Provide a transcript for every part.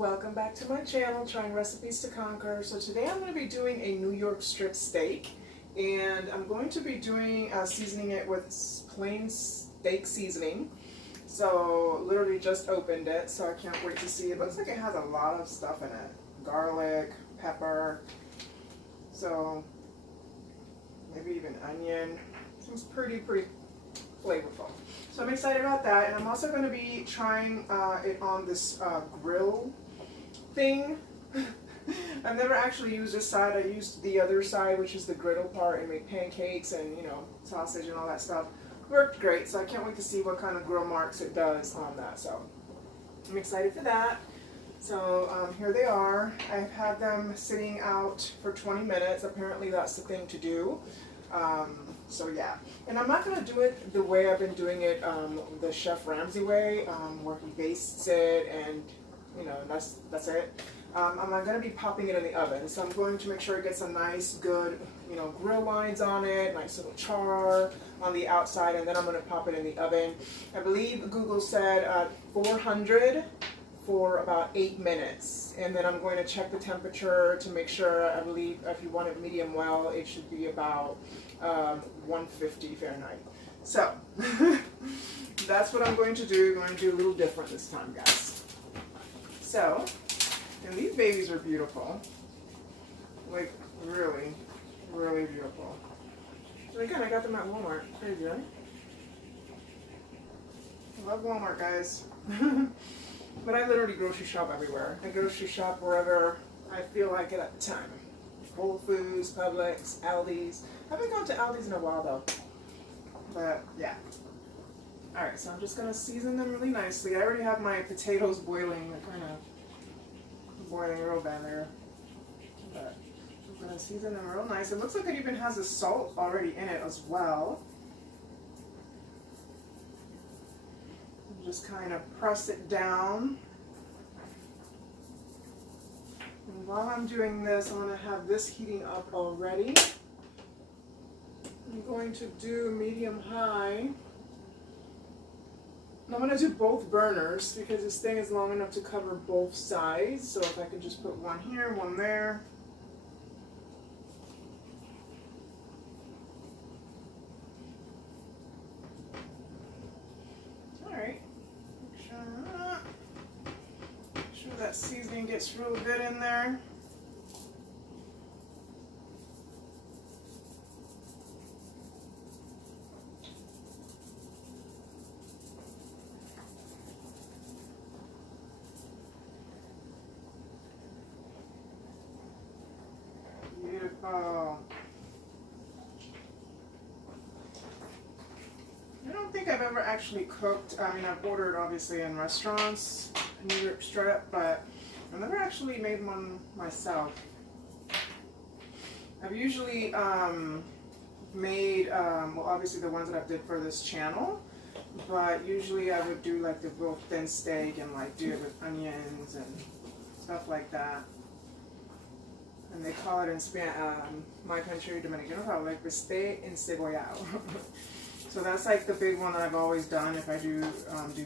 welcome back to my channel, Trying Recipes to Conquer. So today I'm going to be doing a New York strip steak, and I'm going to be doing seasoning it with plain steak seasoning. So literally just opened it, so I can't wait to see. It looks like it has a lot of stuff in it. Garlic, pepper, so maybe even onion. Seems pretty flavorful. So I'm excited about that, and I'm also going to be trying it on this grill thing. I've never actually used this side. I used the other side, which is the griddle part, and made pancakes and, you know, sausage and all that stuff. Worked great, so I can't wait to see what kind of grill marks it does on that. So I'm excited for that. So here they are. I've had them sitting out for 20 minutes. Apparently that's the thing to do. So yeah, and I'm not going to do it the way I've been doing it, the Chef Ramsay way, where he bastes it and, you know, that's it. I'm going to be popping it in the oven, so I'm going to make sure it gets a nice, good, you know, grill lines on it, nice little char on the outside, and then I'm going to pop it in the oven. I believe Google said 400 for about 8 minutes, and then I'm going to check the temperature to make sure. I believe if you want it medium well, it should be about 150 Fahrenheit. So that's what I'm going to do. I'm going to do a little different this time, guys. So, and these babies are beautiful, like really beautiful. So again, I got them at Walmart. Crazy, right? I love Walmart, guys. But I literally grocery shop everywhere. I grocery shop wherever I feel like it at the time. Whole Foods, Publix, Aldi's. I haven't gone to Aldi's in a while though. But yeah. Alright, so I'm just going to season them really nicely. I already have my potatoes boiling. They're kind of boiling real bad there. But I'm going to season them real nice. It looks like it even has the salt already in it as well. Just kind of press it down. And while I'm doing this, I'm going to have this heating up already. I'm going to do medium-high. I'm going to do both burners because this thing is long enough to cover both sides. So if I could just put one here, one there. Alright. Make sure that seasoning gets real good in there. Beautiful. I don't think I've ever actually cooked. I mean, I've ordered obviously in restaurants, New York strip, but I've never actually made one myself. I've usually made, well, obviously the ones that I did for this channel, but usually I would do like the real thin steak and like do it with onions and stuff like that. And they call it in my country, Dominican Republic, bistec encebollado. So that's like the big one that I've always done if I do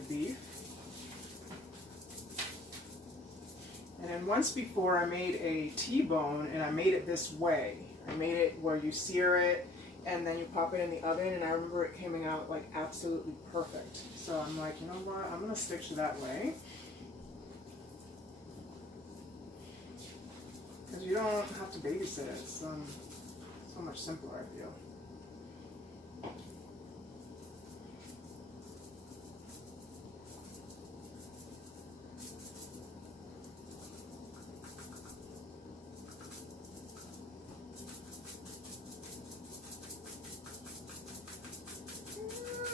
beef. And then once before I made a T-bone, and I made it this way. I made it where you sear it and then you pop it in the oven, and I remember it coming out like absolutely perfect. So I'm like, you know what, I'm gonna stick to that way. Because you don't have to babysit it. It's so much simpler, I feel.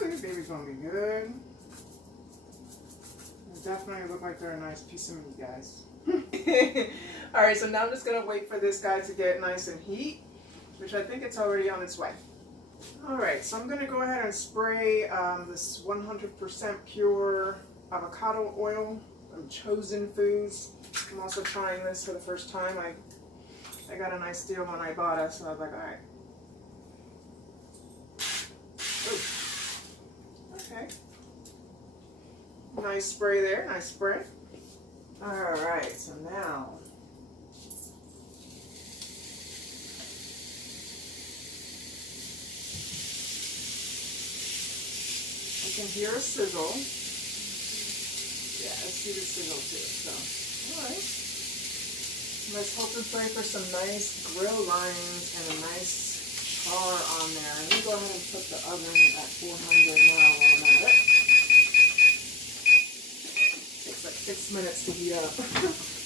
This baby's gonna be good. They definitely look like they're a nice piece of meat, guys. Alright, so now I'm just going to wait for this guy to get nice and heat, which I think it's already on its way. Alright, so I'm going to go ahead and spray this 100% pure avocado oil from Chosen Foods. I'm also trying this for the first time. I got a nice deal when I bought it, so I was like, alright. Okay. Nice spray there, nice spray. Alright, so now I can hear a sizzle. Yeah, I see the sizzle too. So, alright. Let's hope and pray for some nice grill lines and a nice char on there. Let me go ahead and put the oven at 400 now while I'm at it. Takes like 6 minutes to heat up.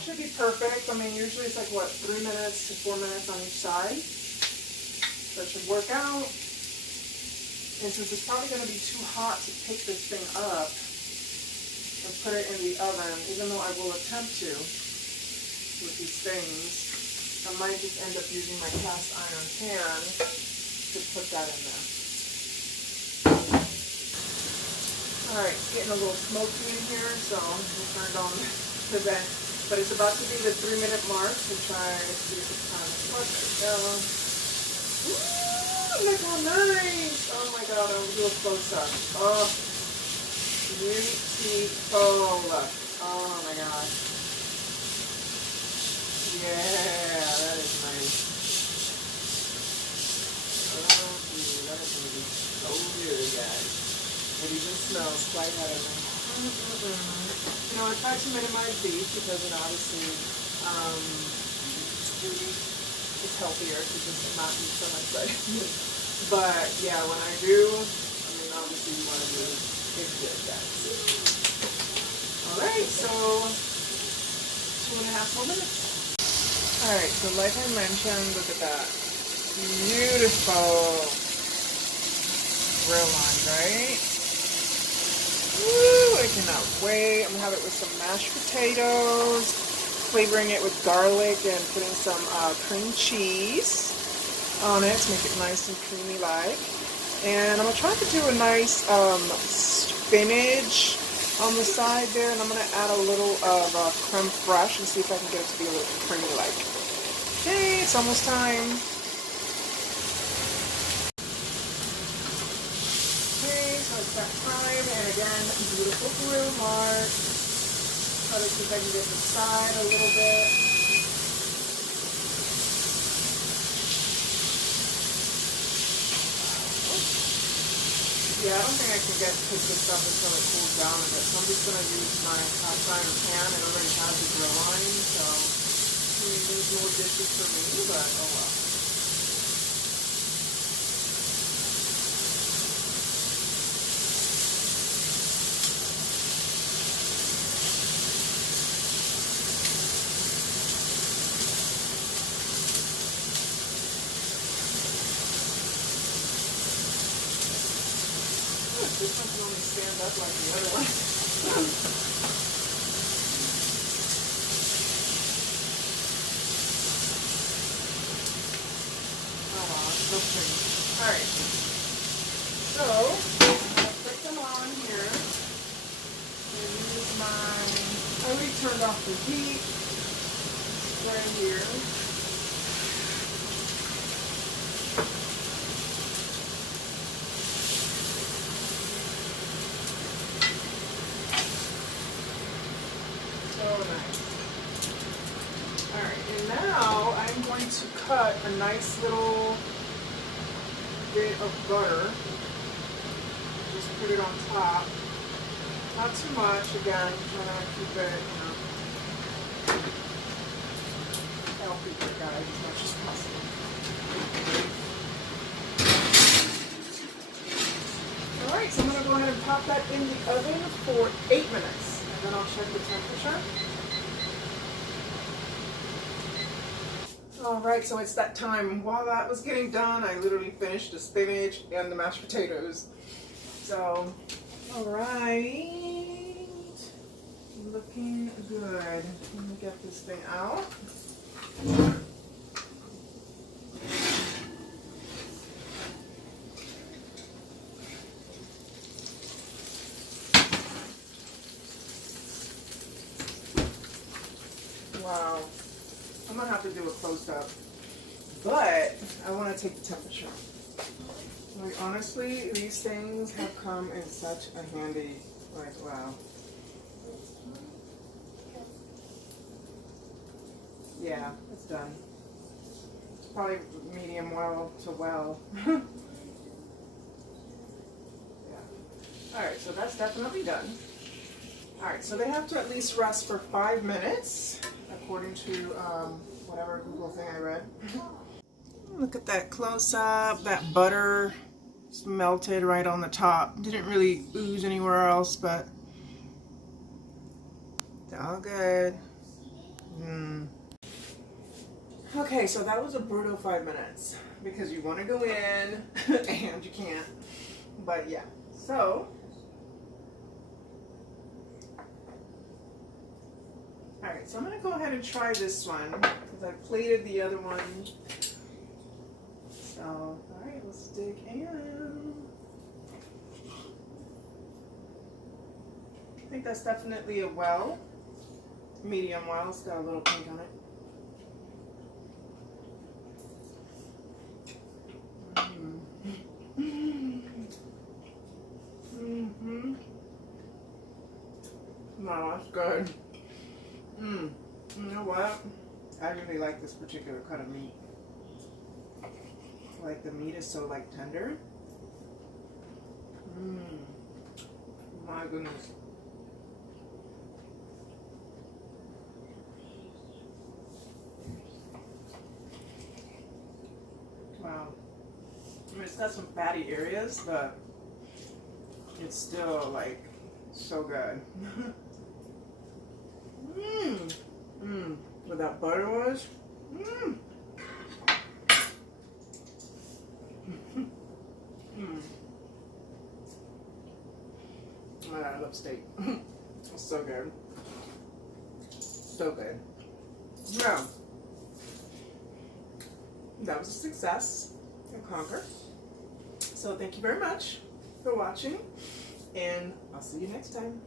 Should be perfect. I mean, usually it's like, what, 3 minutes to 4 minutes on each side. So it should work out. And since it's probably going to be too hot to pick this thing up and put it in the oven, even though I will attempt to with these things, I might just end up using my cast iron pan to put that in there. Alright, it's getting a little smoky in here, so we turned on the vent. But it's about to be the 3-minute mark to try to see if it's time to cook. There we go. Ooh, look how nice! Oh my god, I'll do a close-up. Oh, beautiful. Oh my gosh. Yeah, that is nice. Oh, dude, that is going to be so good, guys. It even smells quite heavenly. You know, I try to minimize beef because, you know, obviously, it's healthier to just not eat so much red meat. But yeah, when I do, I mean, obviously you want to do it good, guys. Alright, so 2.5 more minutes. Alright, so like I mentioned, look at that. Beautiful grill line, right? Woo, I cannot wait. I'm going to have it with some mashed potatoes, flavoring it with garlic and putting some cream cheese on it to make it nice and creamy like. And I'm going to try to do a nice spinach on the side there, and I'm going to add a little of creme fraiche and see if I can get it to be a little creamy like. Okay, it's almost time. So it's that time, and again, beautiful grill mark. Try to see if I can get the side a little bit. Yeah, I don't think I can cook this up until it cools down a bit. So I'm just going to use my cast iron pan. It already has the grill line, so there's more dishes for me, but oh well. This one can only stand up like the other one. Oh, it's so pretty. Alright. So, I'll put them on here. And use I already turned off the heat right here. To cut a nice little bit of butter. Just put it on top. Not too much, again, trying to keep it, you know, healthy for you guys as much as possible. Alright, so I'm going to go ahead and pop that in the oven for 8 minutes. And then I'll check the temperature. Alright, so it's that time. While that was getting done, I literally finished the spinach and the mashed potatoes. So, alright. Looking good. Let me get this thing out. Wow. I'm going to have to do a close-up, but I want to take the temperature. Like, honestly, these things have come in such a handy, like, wow. Yeah, it's done. It's probably medium well to well. Alright, so that's definitely done. Alright, so they have to at least rest for 5 minutes, according to whatever Google thing I read. Look at that close up, that butter just melted right on the top. Didn't really ooze anywhere else, but it's all good. Okay, so that was a brutal 5 minutes, because you want to go in and you can't. But yeah, so alright, so I'm going to go ahead and try this one, because I plated the other one. So, alright, let's dig in. I think that's definitely a well. Medium well, it's got a little pink on it. No, that's good. You know what? I really like this particular cut of meat. Like the meat is so like tender. My goodness. Wow. I mean, it's got some fatty areas, but it's still like so good. What that butter was. I love steak. It's so good. So good. Yeah. That was a success and conquer. So thank you very much for watching, and I'll see you next time.